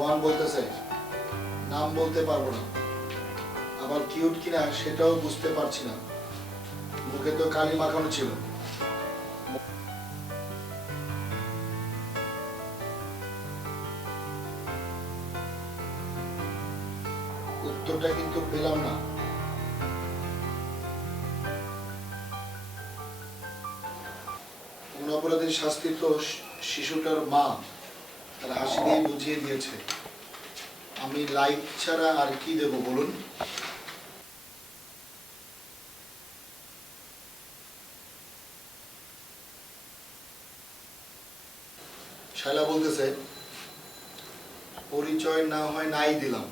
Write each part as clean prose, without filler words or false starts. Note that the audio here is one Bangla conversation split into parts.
রোহান বলতেছে নাম বলতে পারবো না, আবার কিউট কিনা সেটাও বুঝতে পারছি না, মুখে তো কালি মাখানো ছিল। উত্তরটা কিন্তু পেলাম না। কোন অপরাধীর শাস্তি তো শিশুটার মা তার হাসি দিয়ে বুঝিয়ে দিয়েছে। আমি লাইক ছাড়া আর কি দেব বলুন? শায়লা বলতেছে পরিচয় না হয় নাই দিলাম,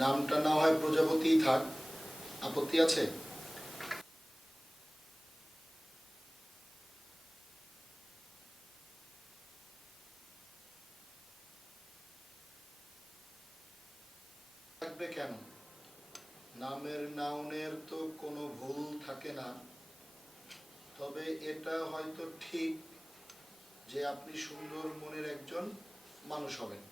নামটা না হয় প্রজাপতিই থাক, আপত্তি আছে? থাকবে কেন? নামের নাউনের তো কোনো ভুল থাকে না। তবে এটা হয়তো ঠিক যে আপনি সুন্দর মনের একজন মানুষ হবেন।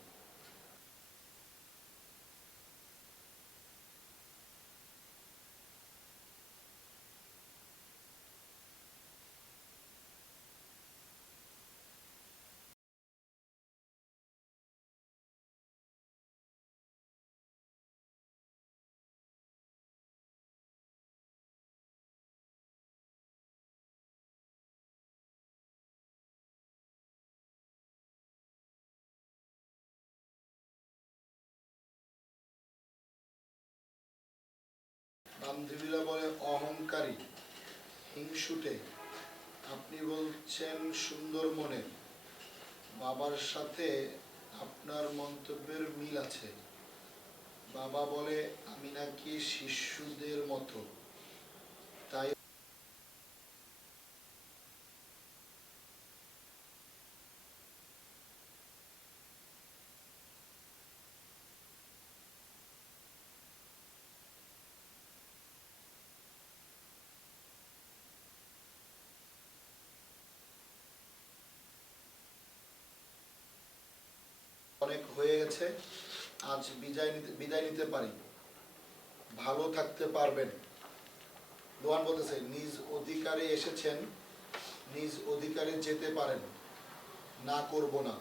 বান্ধবীরা বলে অহংকারী, হিংসুটে, আপনি বলছেন সুন্দর মনের। বাবার সাথে আপনার মন্তব্যের মিল আছে। বাবা বলে আমি নাকি শিশুদের মতো, তাই অনেক হয়ে গেছে, আজ বিদায় নিতে পারি। ভালো থাকতে পারবেন। রোহান বলতেছে নিজ অধিকারে এসেছেন, নিজ অধিকারে যেতে পারেন, না করব না।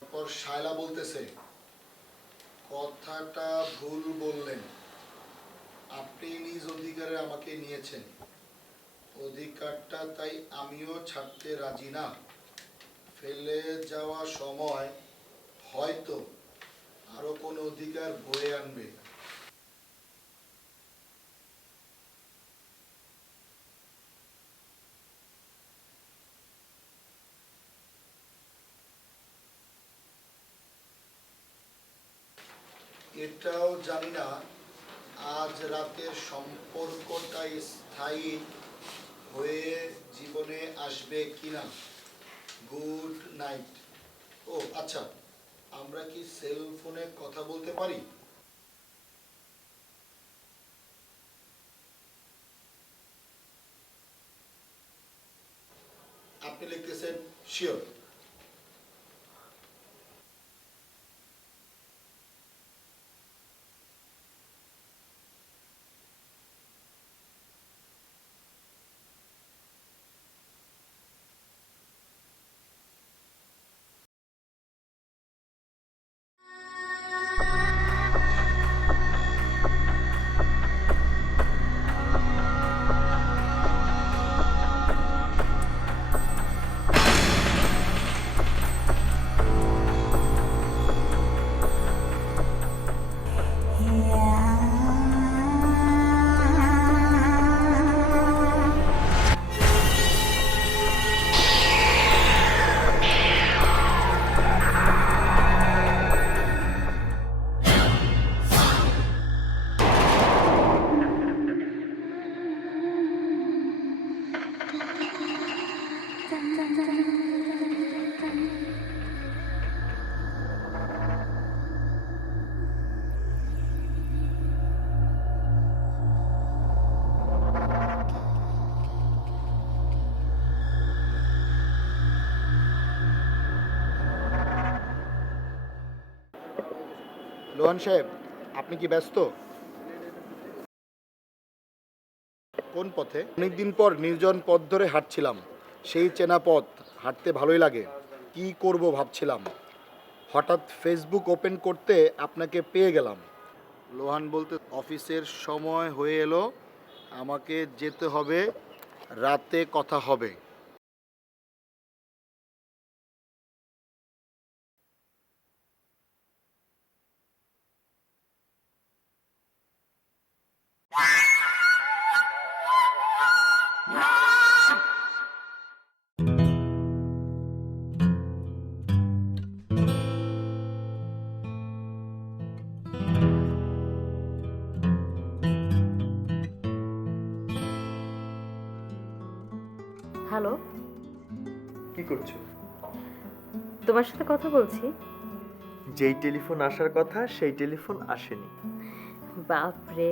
তারপর শায়লা বলতেছে কথাটা ভুল বললেন, আপনি নিজ অধিকারে আমাকে নিয়েছেন, অধিকারটা তাই আমিও ছাড়তে রাজি না। ফেলে যাওয়া সময় হয়তো আরো কোন অধিকার বয়ে আনবে। এটাও জানি না আজ রাতের সম্পর্কটা স্থায়ী হয়ে জীবনে আসবে কিনা। Good night. ও আচ্ছা, আমরা কি সেল ফোনে কথা বলতে পারি? আপনি লিখতেছেন শিওর। লোহান সাহেব, আপনি কি ব্যস্ত? কোন পথে? অনেকদিন পর নির্জন পথ ধরে হাঁটছিলাম, সেই চেনা পথ, হাঁটতে ভালোই লাগে। কি করব ভাবছিলাম, হঠাৎ ফেসবুক ওপেন করতে আপনাকে পেয়ে গেলাম। লোহান বলতে, অফিসের সময় হয়ে এলো, আমাকে যেতে হবে, রাতে কথা হবে। হ্যালো, কি করছো? তোমার সাথে কথা বলছি। যেই টেলিফোন আসার কথা সেই টেলিফোন আসেনি। বাপরে,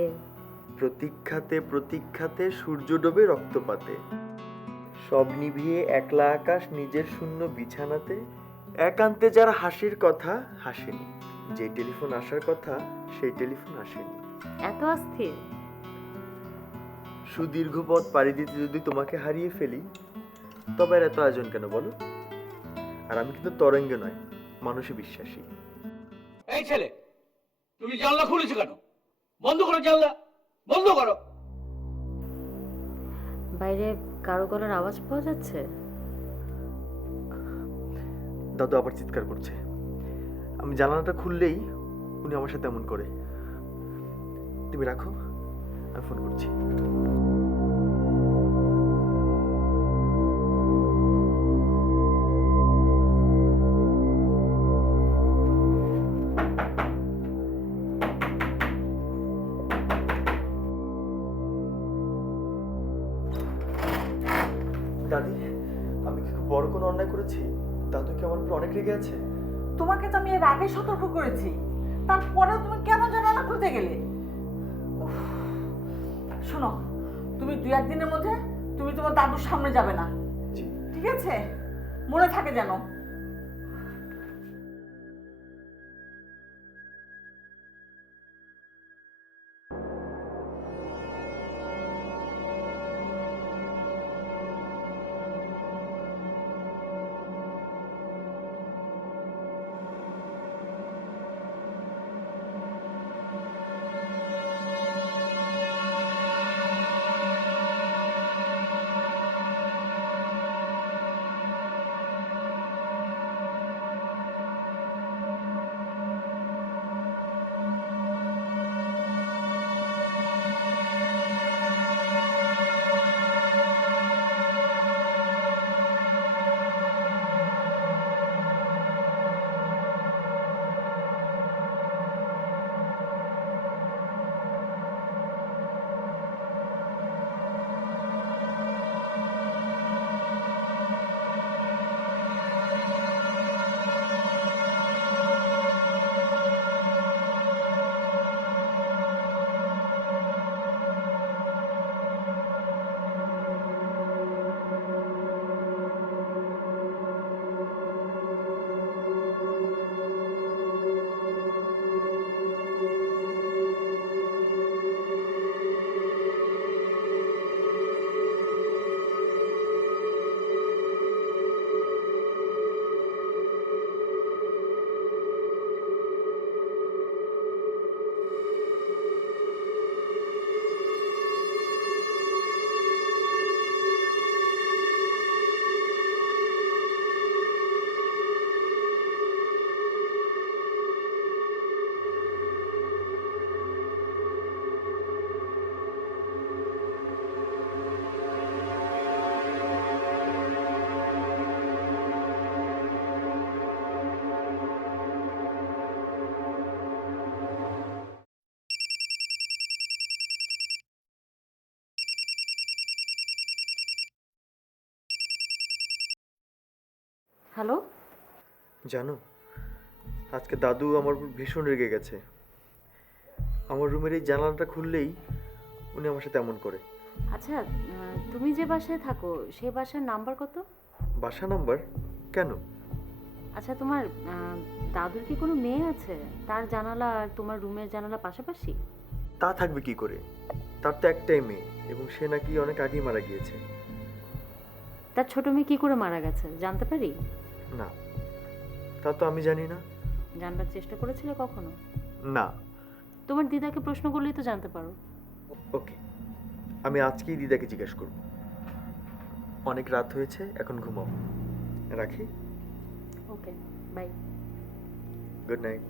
প্রতীক্ষাতে প্রতীক্ষাতে সূর্য ডোবে রক্তপাতে, সব নিভিয়ে একলা আকাশ নিজের শূন্য বিছানাতে, একান্তে যার হাসির কথা হাসেনি। যে টেলিফোন আসার কথা সেই টেলিফোন আসেনি। এত অস্থির? সুদীর্ঘ পথ পাড়ি দিতে যদি তোমাকে হারিয়ে ফেলি, তবে আর এত আয়োজন কেন বলো? আর আমি কিন্তু তরঙ্গে নয়, মানুষে বিশ্বাসী। এই ছেলে, তুমি জানলা খুলেছো কেন? বন্ধ করো জানলা, বন্ধ করো। বাইরে কারো গলার আওয়াজ পাওয়া যাচ্ছে। দাদু আবার চিৎকার করছে। আমি জানালাটা খুললেই উনি আমার সাথে এমন করে। তুমি রাখো, আমি ফোন করছি। দাদি, আমি কি খুব বড় কোনো অন্যায় করেছি? দাদু কি আমার উপর অনেক রেগে আছে? তোমাকে তো আমি এর আগে সতর্ক করেছি, তারপরেও তুমি কেন জানালা খুলতে গেলে? উফ, শোনো, তুমি 2-1 দিনের মধ্যে তুমি তোমার দাদুর সামনে যাবে না, জি। ঠিক আছে? মনে থাকে যেন। হ্যালো, জানো, আজকে দাদু আমার উপর ভীষণ রেগে গেছে। আমার রুমের এই জানালাটা খুললেই উনি আমার সাথে এমন করে। আচ্ছা, তুমি যে বাসায় থাকো সে বাসার নাম্বার কত? বাসা নাম্বার? কেন? আচ্ছা, তোমার দাদুর কি কোনো মেয়ে আছে? তার জানালা আর তোমার রুমের জানালা পাশাপাশি? তা থাকবে কি করে? তার তো একটাই মেয়ে, এবং সে নাকি অনেক আগেই মারা গিয়েছে। তার ছোট মেয়ে কি করে মারা গেছে জানতে পারি? না, তা তো আমি জানি না। জানবার চেষ্টা করেছিলে কখনো? না। তোমার দিদাকে প্রশ্ন করলেই তো জানতে পারো। ওকে, আমি আজকেই দিদাকে জিজ্ঞেস করব। অনেক রাত হয়েছে, এখন ঘুমাও। রাখি। ওকে, বাই। Good night.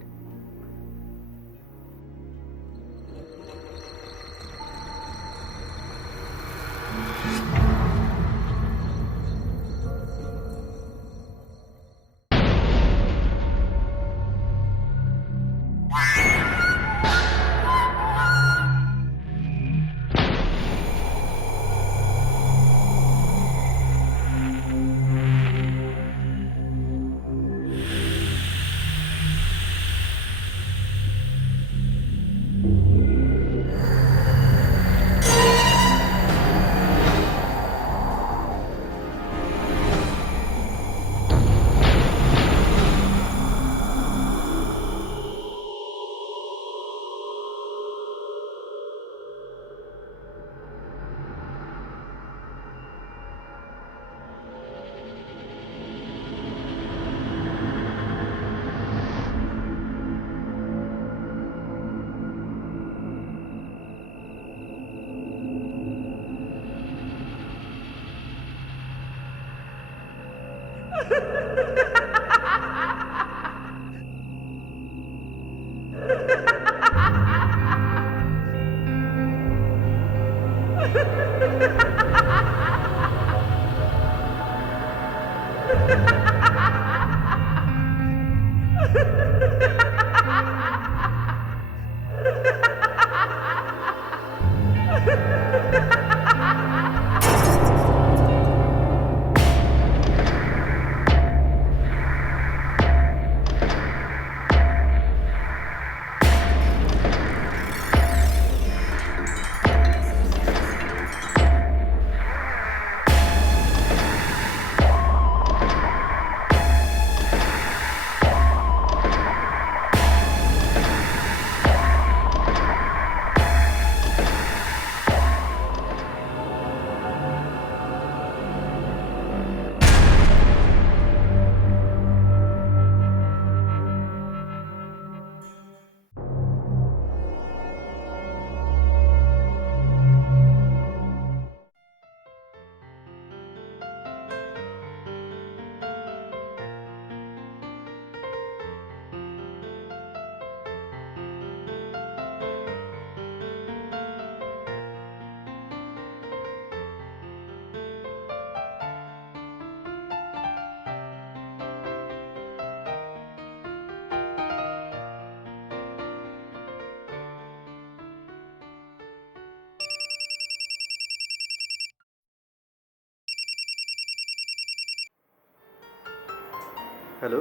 হ্যালো।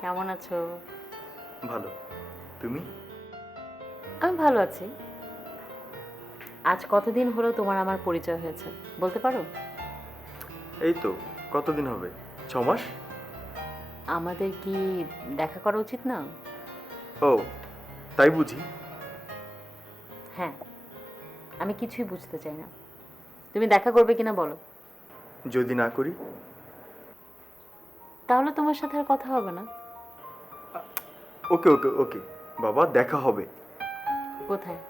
কেমন আছো? ভালো। তুমি? আমি ভালো আছি। আজ কতদিন হলো তোমার আমার পরিচয় হয়েছে বলতে পারো? এই তো কতদিন হবে, 6 মাস। আমাদের কি দেখা করা উচিত না? ও, তাই বুঝি? হ্যাঁ, আমি কিছুই বুঝতে চাই না। তুমি দেখা করবে কিনা বলো। যদি না করি? তাহলে তোমার সাথে আর কথা হবে না। ওকে ওকে ওকে বাবা, দেখা হবে। কোথায়?